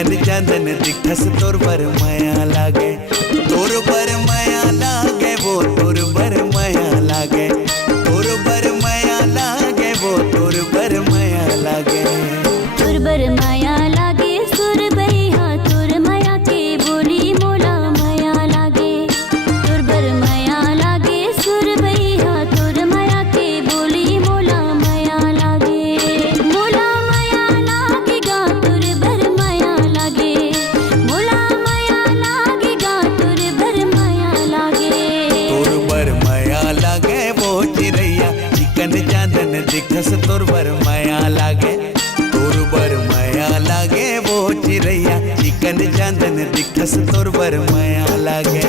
चिकन चांदन दिखस तोर बर माया लागे, तोर बर माया लागे वो तोर बर माया लागे, तोर बर माया लागे वो तोर बर माया लागे। तोर बर माया लागे सुर बहिया तोर माया के बोली मोला माया लागे, तोर बर माया लागे सुर बहिया तोर माया के बोली मोला माया लागे। मोला माया लागेगा तोर बर माया लागे, मोला माया लागेगा तोर बर माया लागे। तोर बर माया लागे वो चिरैया चिकन चांदन दिखस तोर बर माया लागे, तोर बर माया लागे वो चिरैया चिकन चांदन दिखस तोर बर माया लागे।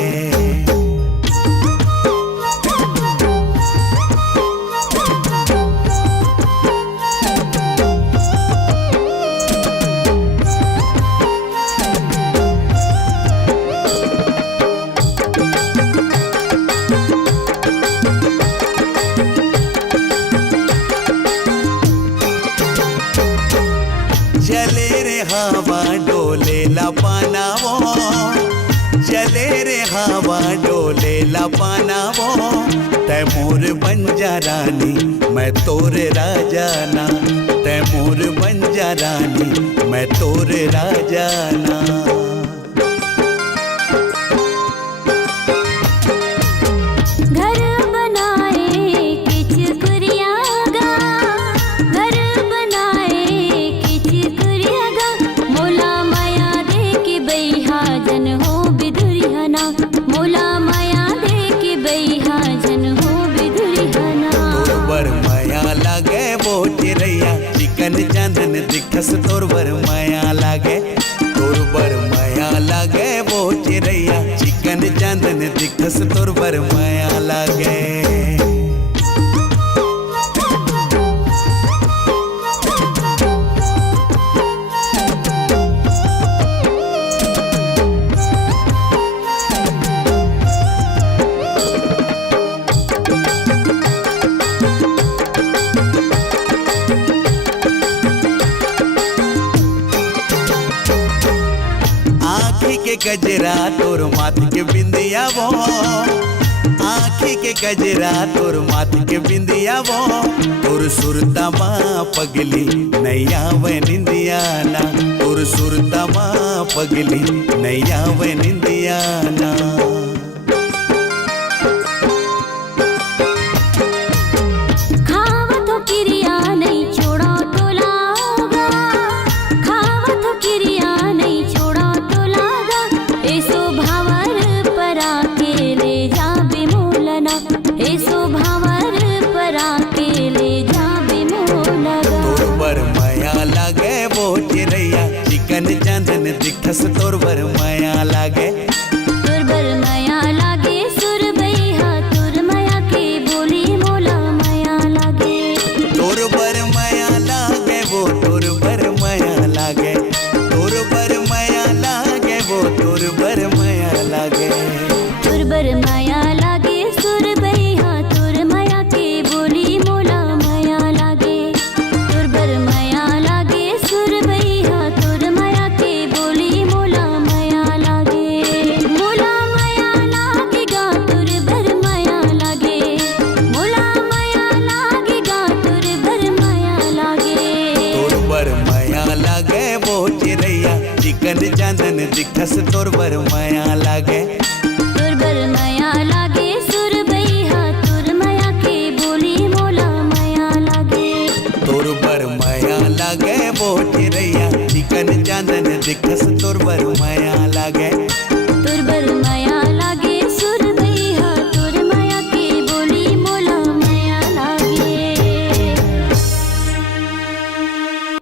चले रे हवा डोले ला पाना वो, चले रे हवा डोले ला पाना वो, तैमूर बन जा रानी मैं तोर राजाना, तैमूर बन जा रानी मैं तोर राजाना। मोला माया दे के बैहा जन हो बिधुरियाना। तोर बर माया लागे वो चिरैया चिकन चांदन दिखस तोर बर माया लागे, तोर बर माया लागे वो चिरैया चिकन चांदन दिखस तोर बर माया लागे। के गजरा तोर माथ के बिंदिया वो, आँखी के गजरा तोर माथ के बिंदिया वो, तोर सुरता माँ पगली नैया व निंदिया ना, तोर सुरता माँ पगली नैया व निंदिया ना। चिकन चांदन दिखस तोर बर माया लागे, तोर बर माया लागे सुर बहिया तोर माया के बोली मोला माया लागे। तोर बर माया लागे वो तोर बर माया लागे, तोर बर माया लागे वो तोर बर माया लागे। तोर बर माया लागे सुर बहिया तोर माया के बोली मोला माया लागे, तोर बर माया लागे सुर बहिया तोर माया के बोली मोला माया लागे। मोला माया लागेगा तोर बर माया लागे, मोला माया लागेगा तोर बर माया लागे। तोर बर माया लागे वो चिरैया चिकन चांदन दिखस तोर बर माया लागे, तोर बर माया लागे सुर बहिया तोर माया के बोली मोला माया लागे। तोर बर माया लागे वो चिरैया चिकन चांदन दिखस